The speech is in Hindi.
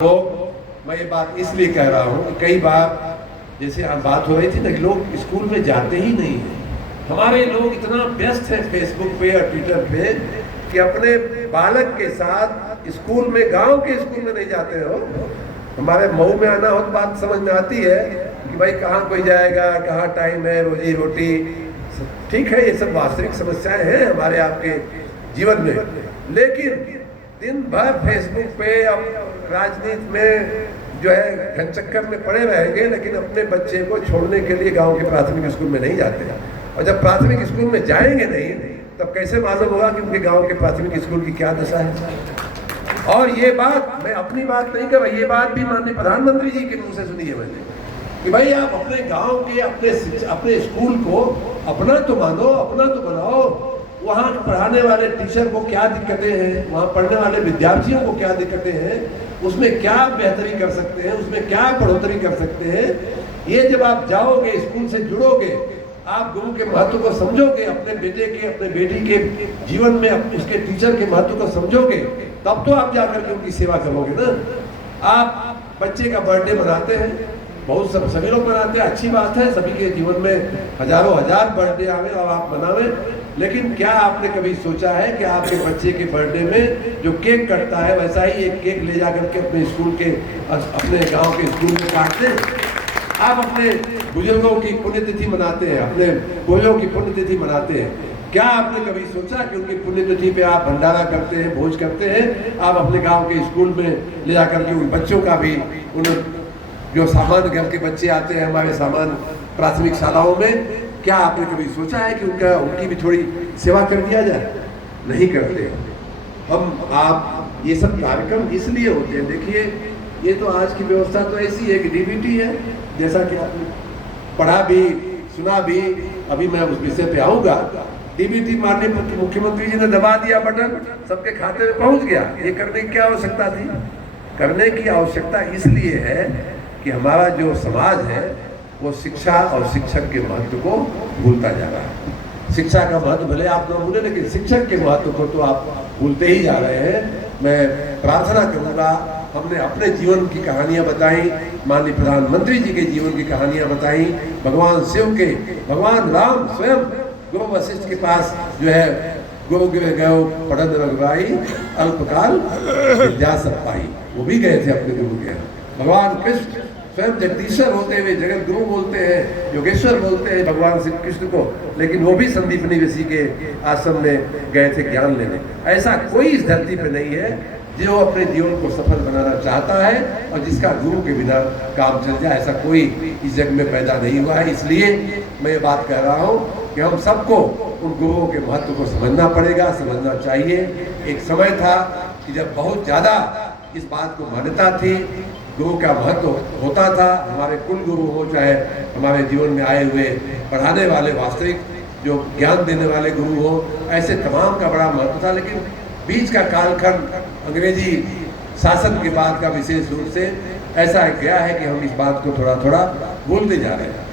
लोग, मैं ये बात इसलिए कह रहा हूँ कि कई बार जैसे आप बात हो रही थी ना कि लोग स्कूल में जाते ही नहीं हैं। हमारे लोग इतना व्यस्त हैं फेसबुक पे और ट्विटर पे कि अपने बालक के साथ स्कूल में, गांव के स्कूल में नहीं जाते हो। हमारे मऊ में आना हो तो बात समझ में आती है कि भाई कहाँ कोई जाएगा, कहाँ टाइम है, रोजी रोटी, ठीक है, ये सब वास्तविक समस्याएं हैं हमारे आपके जीवन में। लेकिन दिन भर फेसबुक पे अब राजनीति में जो है घनचक्कर में पड़े रहेंगे, लेकिन अपने बच्चे को छोड़ने के लिए गांव के प्राथमिक स्कूल में नहीं जाते। और जब प्राथमिक स्कूल में जाएंगे नहीं तब कैसे मालूम होगा कि उनके गांव के प्राथमिक स्कूल की क्या दशा है। और ये बात मैं अपनी बात नहीं कर रहा, ये बात भी माननीय प्रधानमंत्री जी के मुंह से सुनी है मैंने कि भाई आप अपने गांव के अपने स्कूल को अपना तो मानो, अपना तो बनाओ। वहाँ पढ़ाने वाले टीचर को क्या दिक्कतें हैं, वहाँ पढ़ने वाले विद्यार्थियों को क्या दिक्कतें हैं, उसमें क्या बेहतरी कर सकते हैं, उसमें क्या बढ़ोतरी कर सकते हैं। ये जब आप जाओगे, स्कूल से जुड़ोगे, आप गुरु के महत्व को समझोगे, अपने बेटे के, अपने बेटी के जीवन में उसके टीचर के महत्व को समझोगे, तब तो आप जाकर के उनकी सेवा करोगे ना। आप बच्चे का बर्थडे मनाते हैं, बहुत सभी लोग मनाते हैं, अच्छी बात है, सभी के जीवन में हजारों हजार बर्थडे आवे और आप मनावें। लेकिन क्या आपने कभी सोचा है कि आपके बच्चे के बर्थडे में जो केक कटता है वैसा ही एक केक ले जाकर के अपने स्कूल के, अपने गांव के स्कूल में काटते हैं? आप अपने बुजुर्गों की पुण्यतिथि मनाते हैं, अपने पूर्वजों की पुण्यतिथि मनाते हैं। क्या आपने कभी सोचा कि उनकी पुण्यतिथि पे आप भंडारा करते हैं, भोज करते हैं? आप अपने गाँव के स्कूल में ले जाकर के उन बच्चों का भी, उन जो सामान्य घर के बच्चे आते हैं हमारे सामान्य प्राथमिक शालाओं में, क्या आपने कभी सोचा है कि उनकी भी थोड़ी सेवा कर दिया जाए? नहीं करते हम। आप ये सब कार्यक्रम इसलिए होते हैं, देखिए ये तो आज की व्यवस्था तो ऐसी है कि डीबीटी है, जैसा कि आपने पढ़ा भी सुना भी, अभी मैं उस विषय पे आऊँगा। डीबीटी माननीय मुख्यमंत्री जी ने दबा दिया बटन, सबके खाते में पहुँच गया। ये करने की क्या आवश्यकता थी? करने की आवश्यकता इसलिए है कि हमारा जो समाज है वो शिक्षा और शिक्षक के महत्व को भूलता जा रहा है। शिक्षा का महत्व भले आप ना भूलें, लेकिन शिक्षक के महत्व को तो आप भूलते ही जा रहे हैं। मैं प्रार्थना करूँगा, हमने अपने जीवन की कहानियाँ बताई, माननीय प्रधानमंत्री जी के जीवन की कहानियाँ बताई, भगवान शिव के, भगवान राम स्वयं गुरु वशिष्ठ के पास जो है गुरु गयो पढ़न रघुराई अल्पकाल विद्या सब पाई, वो भी गए थे अपने गुरु के। भगवान कृष्ण स्वयं जगदीश्वर होते हुए जगत गुरु बोलते हैं, योगेश्वर बोलते हैं भगवान श्री कृष्ण को, लेकिन वो भी संदीपनी ऋषि के आश्रम में गए थे ज्ञान लेने। ऐसा कोई इस धरती पे नहीं है जो अपने जीवन को सफल बनाना चाहता है और जिसका गुरु के बिना काम चल जाए, ऐसा कोई इस जग में पैदा नहीं हुआ है। इसलिए मैं ये बात कह रहा हूँ कि हम सबको उन गुरुओं के महत्व को समझना पड़ेगा, समझना चाहिए। एक समय था कि जब बहुत ज़्यादा इस बात को मान्यता थी, गुरु का महत्व होता था। हमारे कुल गुरु हो, चाहे हमारे जीवन में आए हुए पढ़ाने वाले, वास्तविक जो ज्ञान देने वाले गुरु हो, ऐसे तमाम का बड़ा महत्व था। लेकिन बीच का कालखंड अंग्रेजी शासन के बाद का विशेष रूप से ऐसा गया है कि हम इस बात को थोड़ा थोड़ा भूलते जा रहे हैं।